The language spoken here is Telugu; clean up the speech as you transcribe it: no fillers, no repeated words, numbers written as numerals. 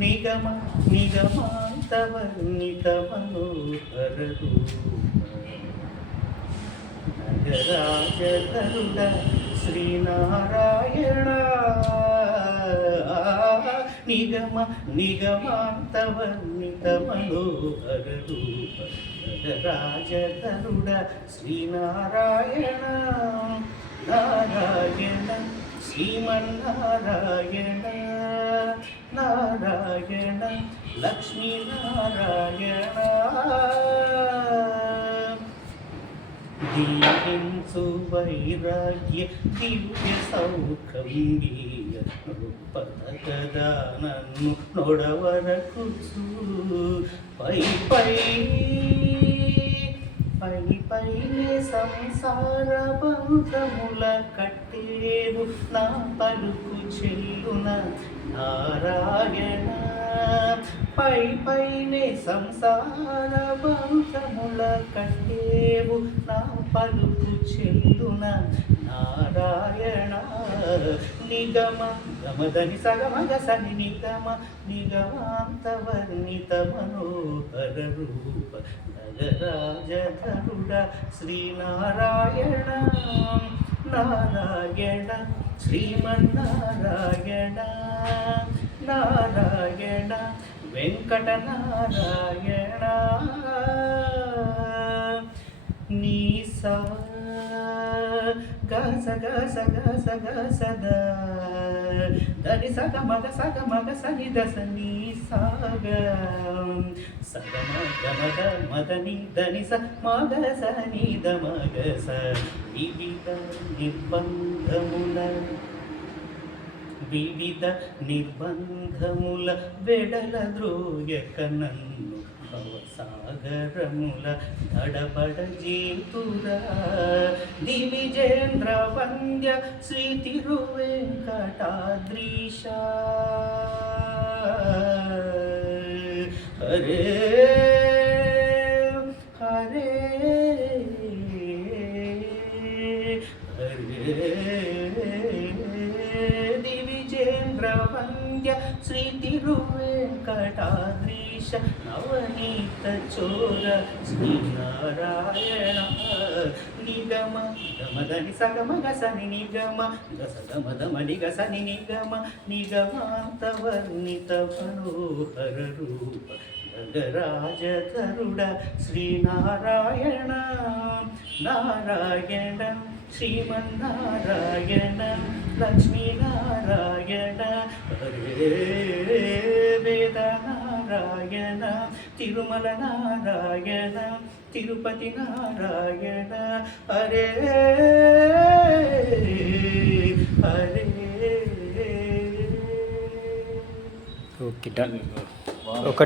నిగమ నిగమాంతవర్ణితమనోహర రూప నగరాజధరుడ శ్రీనారాయణ నిగమ నిగమాంతవర్ణితమనోహర రూప నగరాజధరుడ శ్రీనారాయణ నారాయణ శ్రీమన్నారాయణ నారాయణ లక్ష్మీనారాయణ దీపించు వైరాగ్య దివ్య సౌఖంబీయ పదగదా నన్ను నొడవరకు పై పై పై పైనే సంసార బంధముల కట్టేరు నా పలుకు చెల్లున నారాయణ పై పైనే సంసార బంధముల కట్టేవు నా పలుకు చెల్లున నారాయణ నిగమ గమదని సగమగ సని నిగమ నిగమాంతవర్ణిత మనోహర రూప నగరాజధరుడ శ్రీనారాయణ నారాయణ శ్రీమన్నారాయణ నారాయణ వెంకటనారాయణ నీ సా గస గస గస గసద దని సగ మగ సని దస నీ సాగ సగమ గమగ మదని దని స మగ సని దమగ స వివిధ నిర్బంధముల వెడల ద్రోయక నన్ను భవసాగరముల దడబడ జీతురా దివిజేంద్ర వంద్య శ్రీ తిరువెంకటాద్రీశ హరే హరే వంద్య శ్రీ తిరువెంకటాద్రీశ నవనీత చోర శ్రీనారాయణ నిగమ గమదని సగమగ సని నిగమ గసగమదమని గసని నిగమ నిగమాంతవర్ణిత మనోహర రూప నగరాజధరుడ శ్రీనారాయణ నారాయణ శ్రీమన్నారాయణ లక్ష్మీనారాయణ హరే వేదనారాయణ తిరుమల నారాయణ తిరుపతి నారాయణ హరే హరే. Okay done. ఒక